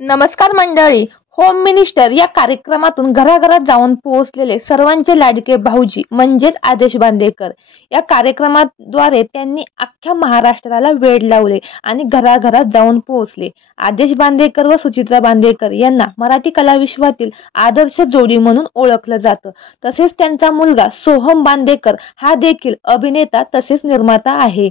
नमस्कार मंडळी. Home minister या कार्यक्रमातून घराघरात जाऊन पोहोचलेले सर्वांचे लाडके भाऊजी म्हणजेच आदेश बांदेकर या कार्यक्रमाद्वारे त्यांनी अख्ख्या महाराष्ट्राला वेड लावले आणि घराघरात जाऊन पोहोचले. आदेश बांदेकर व सुचित्रा बांदेकर यांना मराठी कलाविश्वातील आदर्श जोडी म्हणून ओळखलं जातं. तसेच त्यांचा मुलगा सोहम बांदेकर हा देखील अभिनेता तसेच निर्माता आहे.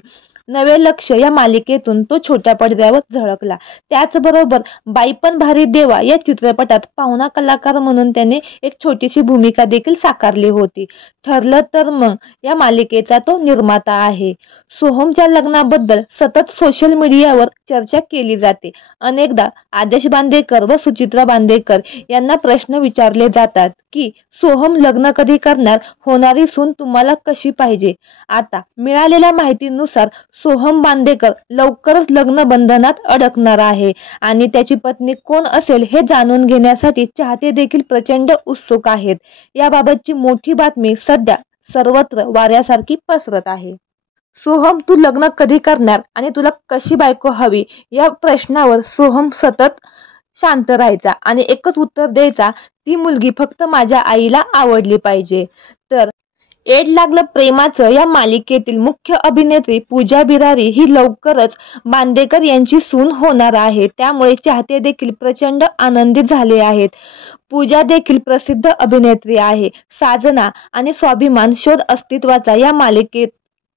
नवे लक्ष या मालिकेतून तो छोट्या पडद्यावर झळकला. त्याचबरोबर बाई पण भारी देवा या चित्रपटात पाहुणा कलाकार म्हणून त्याने एक छोटीशी भूमिका देखील साकारली होती. ठरलं तर मग या मालिकेचा तो निर्माता आहे. सोहमच्या लग्नाबद्दल सतत सोशल मीडियावर चर्चा केली जाते. अनेकदा आदेश बांदेकर व सुचित्रा बांदेकर यांना प्रश्न विचारले जातात की सोहम लग्न कधी करणार, होणारी सून तुम्हाला कशी पाहिजे. आता मिळालेल्या माहितीनुसार सोहम बांदेकर लवकरच लग्न बंधनात अडकणार आहे आणि त्याची पत्नी कोण असेल हे जाणून घेण्यासाठी चाहते देखील प्रचंड उत्सुक आहेत. याबाबतची मोठी बातमी सध्या सर्वत्र वाऱ्यासारखी पसरत आहे. सोहम, तू लग्न कधी करणार आणि तुला कशी बायको हवी या प्रश्नावर सोहम सतत शांत राहायचा आणि एकच उत्तर द्यायचा, ती मुलगी फक्त माझ्या आईला आवडली पाहिजे. तर एड लागलं प्रेमाचं या मालिकेतील मुख्य अभिनेत्री पूजा बिरारी ही लवकरच बांदेकर यांची सून होणार आहे. त्यामुळे चाहते देखील प्रचंड आनंदित झाले आहेत. पूजा देखील प्रसिद्ध अभिनेत्री आहे. साजना आणि स्वाभिमान शोध अस्तित्वाचा या मालिकेत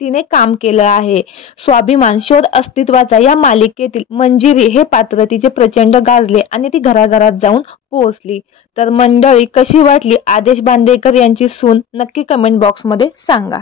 तिने काम केलं आहे. स्वाभिमान शोध अस्तित्वाचा या मालिकेतील मंजिरी हे पात्र तिचे प्रचंड गाजले आणि ती घराघरात जाऊन पोहोचली. तर मंडळी, कशी वाटली आदेश बांदेकर यांची सून नक्की कमेंट बॉक्समध्ये सांगा.